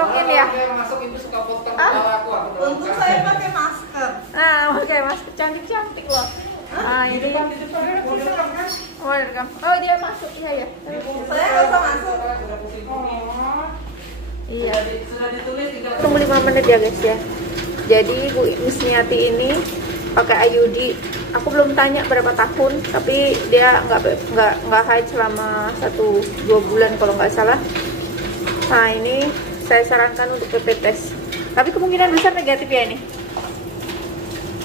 vlogin ya. Masuk itu suka potong kepala aku. Untung saya pakai masker. Nah, pakai masker cantik-cantik loh. Ah, ini kan mau direkam. Oh, dia masuk iya ya. Saya nggak usah masuk. Iya. Sudah ditulis tinggal Tunggu 5 menit ya guys ya. Jadi Bu Misniati ini pakai IUD. Aku belum tanya berapa tahun, tapi dia nggak haid selama 1-2 bulan kalau nggak salah. Nah ini saya sarankan untuk PP test. Tapi kemungkinan besar negatif ya ini.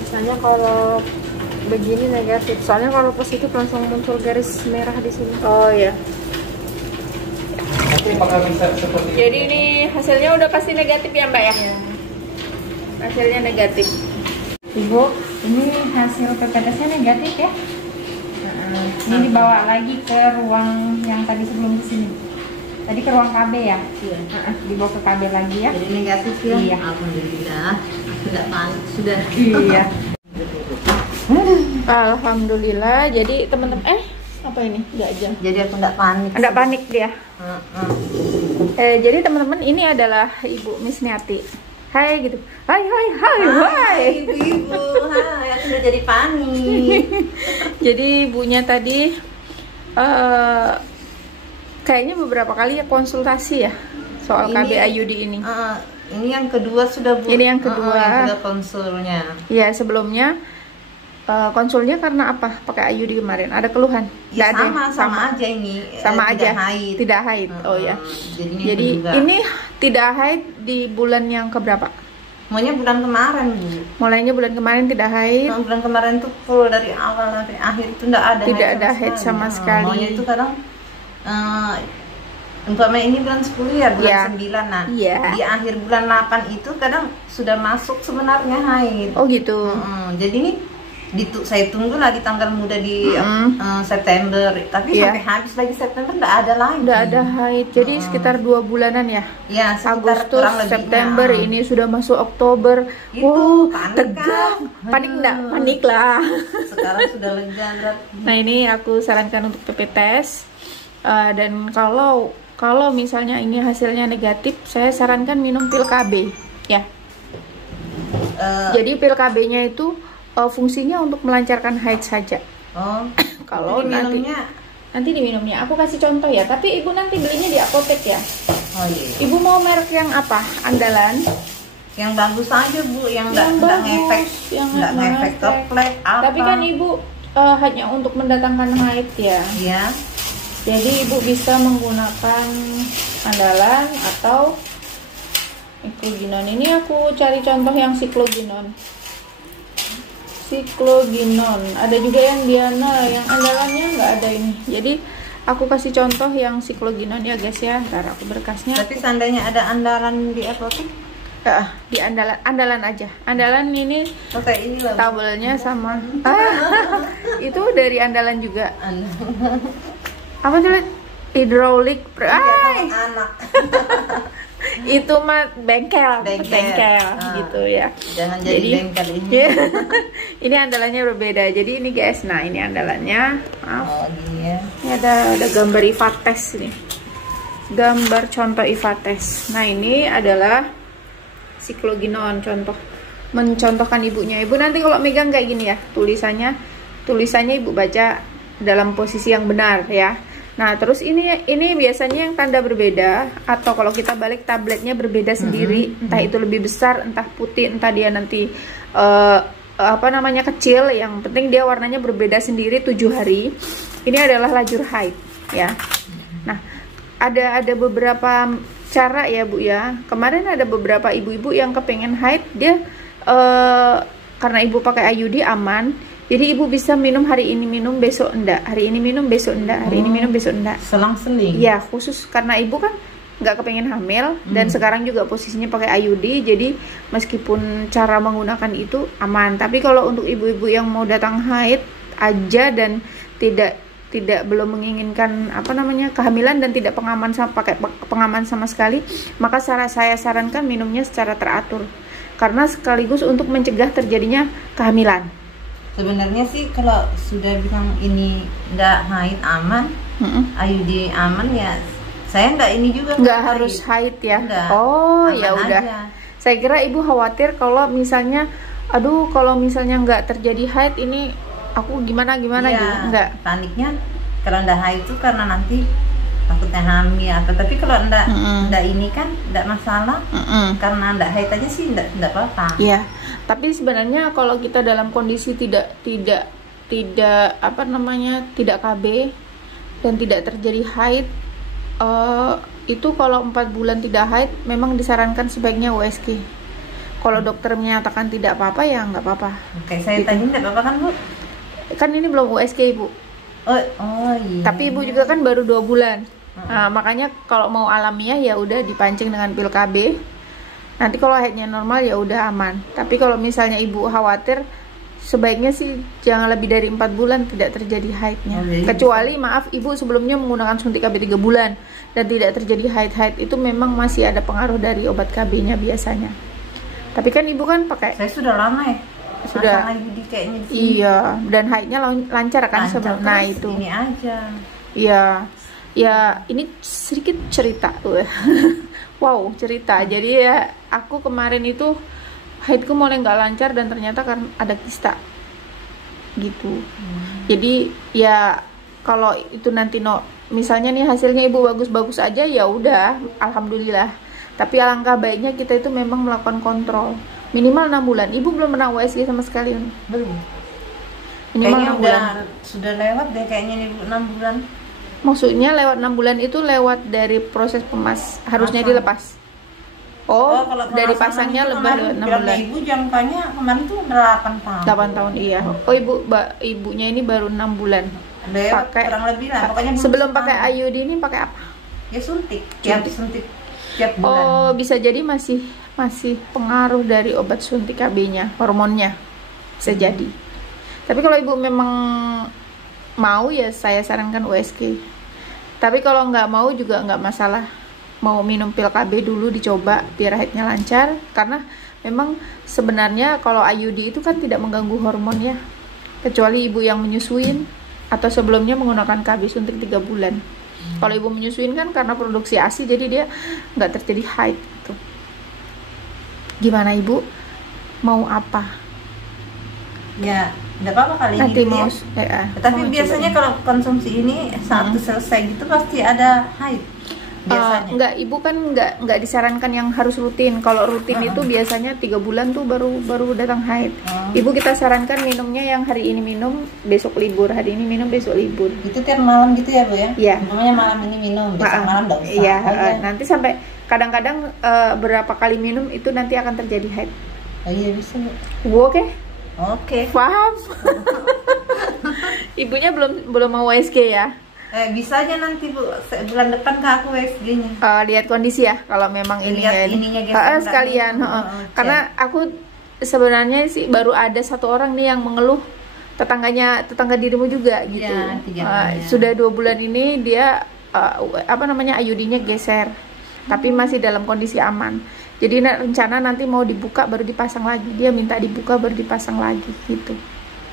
Misalnya kalau begini negatif, soalnya kalau positif langsung muncul garis merah di sini. Oh ya. apakah bisa seperti Jadi ini hasilnya udah pasti negatif ya Mbak ya? Iya. Hasilnya negatif. Ibu, ini hasil PPTS-nya negatif ya? Ini dibawa lagi ke ruang yang tadi sebelum kesini. Tadi ke ruang KB ya? Iya. Dibawa ke KB lagi ya? Jadi negatif ya? Iya. Alhamdulillah. Sudah panik sudah. Iya. Alhamdulillah. Jadi teman-teman, apa ini? Enggak aja. Jadi aku enggak panik. Enggak panik dia. Jadi teman-teman, ini adalah Ibu Misniati. Hai gitu. Hai. Ibu-ibu, hai, aku udah jadi panik. Jadi ibunya tadi kayaknya beberapa kali ya konsultasi ya soal KB IUD ini. Ini yang kedua sudah Bu. Ini yang kedua. Yang sudah konsulnya. Iya, sebelumnya konsulnya karena apa? Pakai IUD kemarin. Ada keluhan? Ya, Nggak sama aja ini. Sama aja. Haid. Tidak haid. Oh ya. Jadi kedua. ini tidak haid di bulan yang keberapa? Maunya bulan kemarin Bu. Mulainya bulan kemarin tidak haid. Bulan kemarin tuh full dari awal sampai akhir itu enggak ada. Tidak ada haid sama sekali. Maunya itu kadang umpamanya ini bulan 10 ya, bulan 9 nah. Iya. Di akhir bulan 8 itu kadang sudah masuk sebenarnya haid. Oh gitu. Jadi ini saya tunggu lagi tanggal muda di September, tapi sampai habis lagi September enggak ada lagi. Enggak ada haid. Jadi sekitar 2 bulanan ya. Ya, Agustus, kurang lebihnya. September, ini sudah masuk Oktober. Itu, wow, panik tegang. kan? Panik enggak? Panik lah. Sekarang sudah lega berat. Nah, ini aku sarankan untuk PP test. Dan kalau misalnya ini hasilnya negatif, saya sarankan minum pil KB ya. Jadi pil KB-nya itu fungsinya untuk melancarkan haid saja. Oh. Kalau nanti diminumnya, aku kasih contoh ya. Tapi ibu nanti belinya di apotek ya. Oh iya. Ibu mau merek yang apa? Andalan? Yang bagus aja Bu, yang nggak ngefek, nggak ngefek toplek apa. Tapi kan ibu hanya untuk mendatangkan haid ya. Iya. Jadi ibu bisa menggunakan andalan atau Sikloginon. Ini aku cari contoh yang Sikloginon. Ada juga yang Diana, yang andalannya nggak ada ini. Jadi aku kasih contoh yang Sikloginon ya guys ya. Ntar aku berkasnya. Tapi seandainya ada andalan di apotek? Di andalan aja. Andalan ini Oke, ini lah. tabelnya sama. Itu dari andalan juga. Apa tuh? Hidrolik. Anak. Itu mah bengkel gitu ya. Jangan jadi bengkel ini. Ini andalannya berbeda. Jadi ini guys, nah ini andalannya. Maaf. Oh iya. Ini ada gambar Ivates nih. Gambar contoh Ivates. Nah, ini adalah Sikloginon, contoh mencontohkan ibunya. Ibu nanti kalau megang kayak gini ya, tulisannya ibu baca dalam posisi yang benar ya. Nah, terus ini biasanya yang tanda berbeda, atau kalau kita balik tabletnya berbeda sendiri, entah itu lebih besar, entah putih, entah dia nanti kecil, yang penting dia warnanya berbeda sendiri 7 hari. Ini adalah lajur haid ya. Nah, ada beberapa cara ya Bu ya. Kemarin ada beberapa ibu-ibu yang kepengen haid, dia karena ibu pakai IUD aman. Jadi ibu bisa minum hari ini minum besok enggak, hari ini minum besok enggak, hari ini minum besok enggak. Selang-seling. Ya, khusus karena ibu kan nggak kepengen hamil dan sekarang juga posisinya pakai IUD, jadi meskipun cara menggunakan itu aman. Tapi kalau untuk ibu-ibu yang mau datang haid aja dan tidak belum menginginkan kehamilan dan tidak pakai pengaman sama sekali, maka saya sarankan minumnya secara teratur karena sekaligus untuk mencegah terjadinya kehamilan. Sebenarnya sih kalau sudah bilang ini enggak haid aman, IUD aman ya, Saya enggak ini juga Nggak harus haid ya? Enggak. Oh, Aman ya udah. aja. Saya kira ibu khawatir kalau misalnya, aduh kalau misalnya nggak terjadi haid ini aku gimana Iya, gitu. Enggak. paniknya kalau enggak haid itu karena nanti takutnya hamil apa. Tapi kalau enggak ini kan enggak masalah. Karena enggak haid aja sih enggak apa-apa. Iya. Tapi sebenarnya kalau kita dalam kondisi tidak apa namanya, tidak KB dan tidak terjadi haid, itu kalau 4 bulan tidak haid memang disarankan sebaiknya USG. Kalau dokter menyatakan tidak apa-apa ya nggak apa-apa. Oke, saya Gitu. tanya enggak apa-apa kan, Bu? Kan ini belum USG ibu. Oh iya. Tapi ibu juga kan baru 2 bulan. Nah, makanya kalau mau alamiah ya udah dipancing dengan pil KB. Nanti kalau haidnya normal ya udah aman. Tapi kalau misalnya ibu khawatir, sebaiknya sih jangan lebih dari 4 bulan tidak terjadi haidnya. Oh, jadi Kecuali maaf ibu sebelumnya menggunakan suntik KB 3 bulan dan tidak terjadi haid, itu memang masih ada pengaruh dari obat KB-nya biasanya. Tapi kan ibu kan pakai, Saya sudah lama ya. Sudah. Pasang IUD kayaknya di sini. iya, dan haidnya lancar kan Lancar sebelum. terus, Nah itu, ini aja. iya, ya ini sedikit cerita tuh. Wow, cerita. Jadi ya aku kemarin itu haidku mulai nggak lancar dan ternyata karena ada kista gitu. Jadi ya kalau itu nanti misalnya nih hasilnya ibu bagus-bagus aja ya udah alhamdulillah. Tapi alangkah baiknya kita itu memang melakukan kontrol minimal 6 bulan. Ibu belum pernah USG sama sekali. Belum. Minimal Kayaknya 6 bulan. sudah lewat deh kayaknya nih, Bu, 6 bulan. Maksudnya lewat 6 bulan itu lewat dari proses harusnya Pasang. dilepas. Oh, kalau dari pemasangan pasangnya itu lebih kemarin dari 6 bilang bulan. Ibu jangkanya kemarin tuh 8 tahun. 8 tahun iya. Oh, ibunya ini baru 6 bulan. Lewat Pakai kurang lebih lah. Pokoknya belum sebelum setahun. pakai IUD ini pakai apa? Ya suntik. Tiap bulan. Oh, bisa jadi masih pengaruh dari obat suntik KB-nya, hormonnya. Bisa jadi. Tapi kalau ibu memang mau ya saya sarankan USG. Tapi kalau nggak mau juga nggak masalah. Mau minum pil KB dulu dicoba biar haidnya lancar, karena memang sebenarnya kalau IUD itu kan tidak mengganggu hormon ya, kecuali ibu yang menyusuin atau sebelumnya menggunakan KB suntik 3 bulan. Kalau ibu menyusuin kan karena produksi ASI jadi dia nggak terjadi haid gitu. Gimana ibu? Mau apa? Ya, enggak apa-apa kali ini. Nanti Bu, mau ya. Tapi mau biasanya cobain. kalau konsumsi ini saat selesai gitu pasti ada haid. Biasanya. Enggak, ibu kan enggak disarankan yang harus rutin. Kalau rutin itu biasanya 3 bulan tuh baru datang haid. Ibu kita sarankan minumnya yang hari ini minum, besok libur. Hari ini minum, besok libur. Itu tiap malam gitu ya, Bu ya? Iya. Namanya malam ini minum, besok malam enggak usah. Iya, Oh, iya. nanti sampai kadang-kadang berapa kali minum itu nanti akan terjadi haid. Oh iya bisa, Bu. Ibu oke? Oke. Paham? Ibunya belum mau USG ya? Bisa aja nanti, Bu, bulan depan ke aku USG-nya. Lihat kondisi ya, kalau memang Lihat ininya geser sekalian. tadi. Karena aku sebenarnya sih baru ada 1 orang nih yang mengeluh, tetangga dirimu juga gitu. Iya, 3 bulan. Sudah 2 bulan ini dia IUD-nya geser, tapi masih dalam kondisi aman. Jadi rencana nanti mau dibuka baru dipasang lagi. Dia minta dibuka baru dipasang lagi gitu.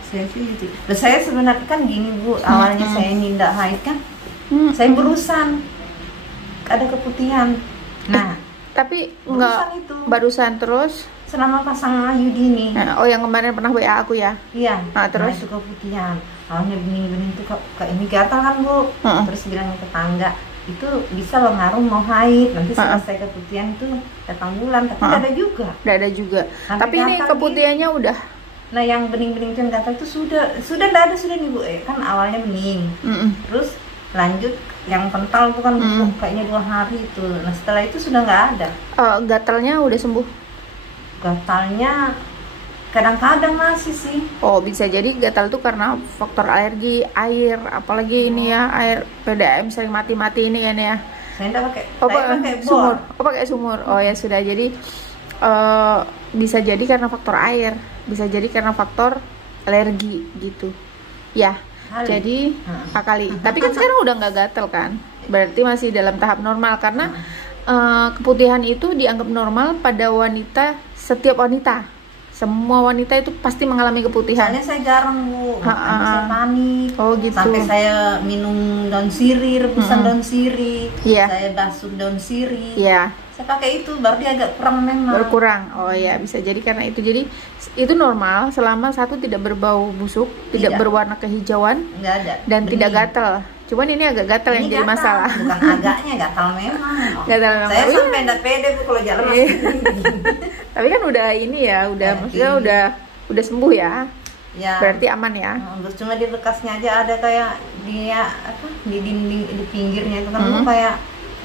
Saya sih gitu. Saya sebenarnya kan gini, Bu, awalnya saya ini enggak haid kan. Saya berusan. Ada keputihan. Nah, Tapi Barusan enggak itu. barusan terus. selama pasang IUD ini. Oh, yang kemarin pernah WA aku ya. Iya. Nah, terus? itu keputihan. Awalnya bening-bening tuh kok ini gatal kan, Bu. Terus bilang ke tetangga, itu bisa loh ngaruh mau haid. Nanti selesai keputihan itu datang bulan, tapi nggak ada juga. Udah ada juga. Sampai Tapi ini gatal keputihannya udah. Nah, yang bening-bening itu yang gatal itu sudah nggak ada sudah nih, Bu. Kan awalnya bening. Terus lanjut yang kental tuh kan kayaknya 2 hari itu. Nah, setelah itu sudah nggak ada. Gatalnya udah sembuh. Gatalnya kadang-kadang masih sih. Oh, bisa jadi gatal tuh karena faktor alergi air, apalagi ini ya, air PDAM sering mati-mati ini kan ya. Saya nggak pakai. Oh, Saya pakai bor. sumur. Oh, pakai sumur. Oh ya sudah. Jadi bisa jadi karena faktor air, bisa jadi karena faktor alergi gitu. Ya. Kali. Jadi kali. Tapi kan sekarang udah nggak gatel kan? Berarti masih dalam tahap normal karena keputihan itu dianggap normal pada wanita, setiap wanita Semua wanita itu pasti mengalami keputihan. Soalnya saya jarang Bu, makanya saya panik. Oh gitu. Sampai saya minum daun sirih, rebusan daun sirih, Iya. saya basuh daun sirih. Iya. Saya pakai itu, baru dia agak kurang memang. Berkurang. Oh ya, bisa jadi karena itu. Jadi itu normal selama satu tidak berbau busuk, tidak Tidak. berwarna kehijauan, Nggak ada. dan Bening. tidak gatal. Cuman ini agak gatal yang Ini jadi gatal, masalah. Bukan agaknya, gatal memang. Gatal memang. Saya Iya. sampai nggak pede Bu kalau jalan Iya. masih. Tapi kan udah ini ya, udah Nah, maksudnya ini. udah sembuh ya. Ya. Berarti aman ya. Cuma di bekasnya aja ada kayak dia apa di dinding di pinggirnya itu kan kayak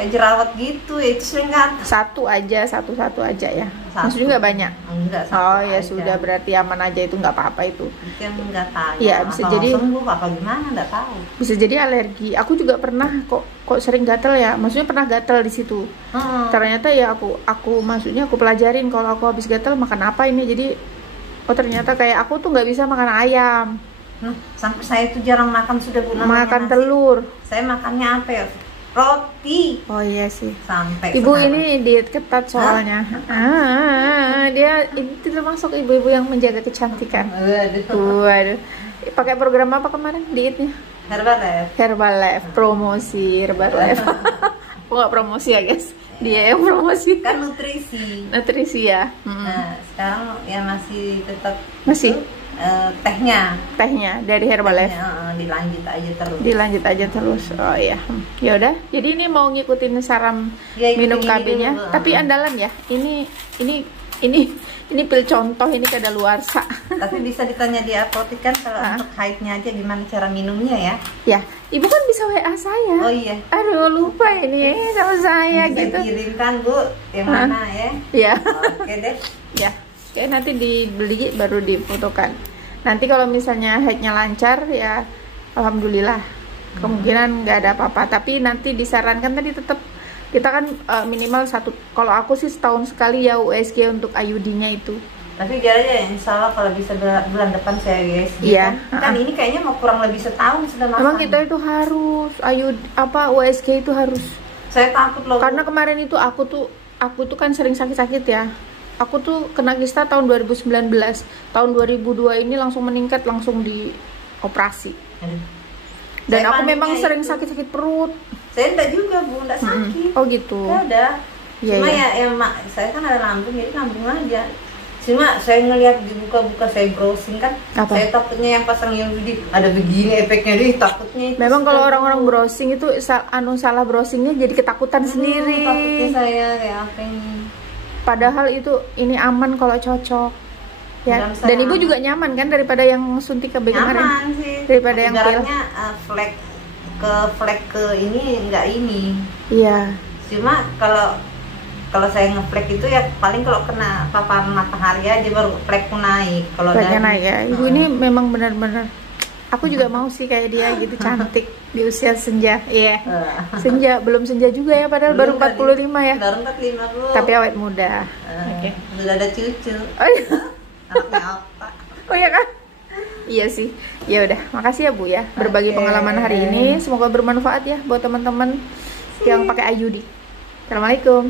jerawat gitu ya, itu sering gatal. Satu aja ya. Satu. Maksudnya nggak banyak. Enggak, satu Oh ya aja. sudah, berarti aman aja, itu nggak apa-apa itu. Itu yang nggak tahu. Iya, bisa jadi- sembuh apa gimana nggak tahu. Bisa jadi alergi. Aku juga pernah kok sering gatal ya. Maksudnya pernah gatal di situ. Ternyata ya aku maksudnya aku pelajarin kalau aku habis gatal makan apa ini. Jadi oh ternyata kayak aku tuh nggak bisa makan ayam, Sampai saya tuh jarang makan sudah Bu, namanya makan nasi. telur. Saya makannya apa ya? Roti. Oh iya sih. Sampai Ibu sekarang. ini diet ketat soalnya. Dia ini termasuk ibu-ibu yang menjaga kecantikan. Waduh. Waduh. Pakai program apa kemarin dietnya? Herbalife. Herbalife, promosi Herbalife. Aku nggak promosi ya guys, dia yang promosi. Kan nutrisi. Nutrisi ya. Nah, sekarang ya masih tetap Masih? itu, tehnya. Tehnya dari Herbalife. Dilanjut aja terus. Dilanjut aja terus. Oh iya. Ya udah. Jadi ini mau ngikutin saran Ya, ikutin minum ini KB-nya. dulu. Tapi andalan ya. Ini pil contoh, ini kadaluarsa. Tapi bisa ditanya di apotek kan kalau untuk haidnya aja gimana cara minumnya ya? Ya, ibu kan bisa WA saya. Oh iya. Aduh lupa ini sama saya Bisa gitu. kirimkan Bu, yang mana ya? Ya. Oke deh. Ya. Oke, nanti dibeli baru difotokan. Nanti kalau misalnya haidnya lancar ya alhamdulillah. Kemungkinan nggak ada apa-apa. Tapi nanti disarankan tadi tetap kita kan minimal satu, kalau aku sih setahun sekali ya USG untuk IUD-nya itu. Tapi biar aja insya Allah kalau bisa bulan depan saya guys. Iya. Kan ini kayaknya mau kurang lebih setahun sudah masang. Memang kita itu harus USG itu harus. Saya takut loh. Karena kemarin itu aku tuh kan sering sakit-sakit ya. Aku tuh kena kista tahun 2019. Tahun 2002 ini langsung meningkat, langsung dioperasi. Dan Saya aku memang paniknya sering itu. sakit-sakit perut. Saya enggak juga Bu, enggak sakit. Oh gitu. Enggak ada. Iya, Cuma iya. saya kan ada lambung, jadi lambung aja. Cuma saya ngelihat dibuka-buka, saya browsing kan. Apa? Saya takutnya yang pasang IUD ada begini efeknya, deh takutnya itu. Memang kalau sudah, orang-orang Bu. browsing itu salah browsingnya jadi ketakutan sendiri. Takutnya saya kayak apa ini. Padahal itu ini aman kalau cocok. Ya. Dan saya Dan ibu aman. juga nyaman kan daripada yang suntik KB kemarin. Nyaman sih. Daripada yang pil. Ibaratnya flek ke ini enggak ini. Iya. Cuma kalau saya ngeflek itu ya paling kalau kena paparan matahari aja baru flekku naik. Kalau Fleknya dari- naik ya. Ibu ini memang benar-benar. Aku juga mau sih kayak dia gitu, cantik di usia senja. Iya. Senja, belum senja juga ya, padahal baru Belum tadi. 45 ya. Baru 45 Bu. Tapi awet muda. Oke. Sudah ada cucu. Oh iya. Anaknya apa? Oh ya kan? Iya sih. Ya udah, makasih ya Bu ya berbagi Oke. pengalaman hari ini. Semoga bermanfaat ya buat teman-teman yang pakai IUD. Assalamualaikum.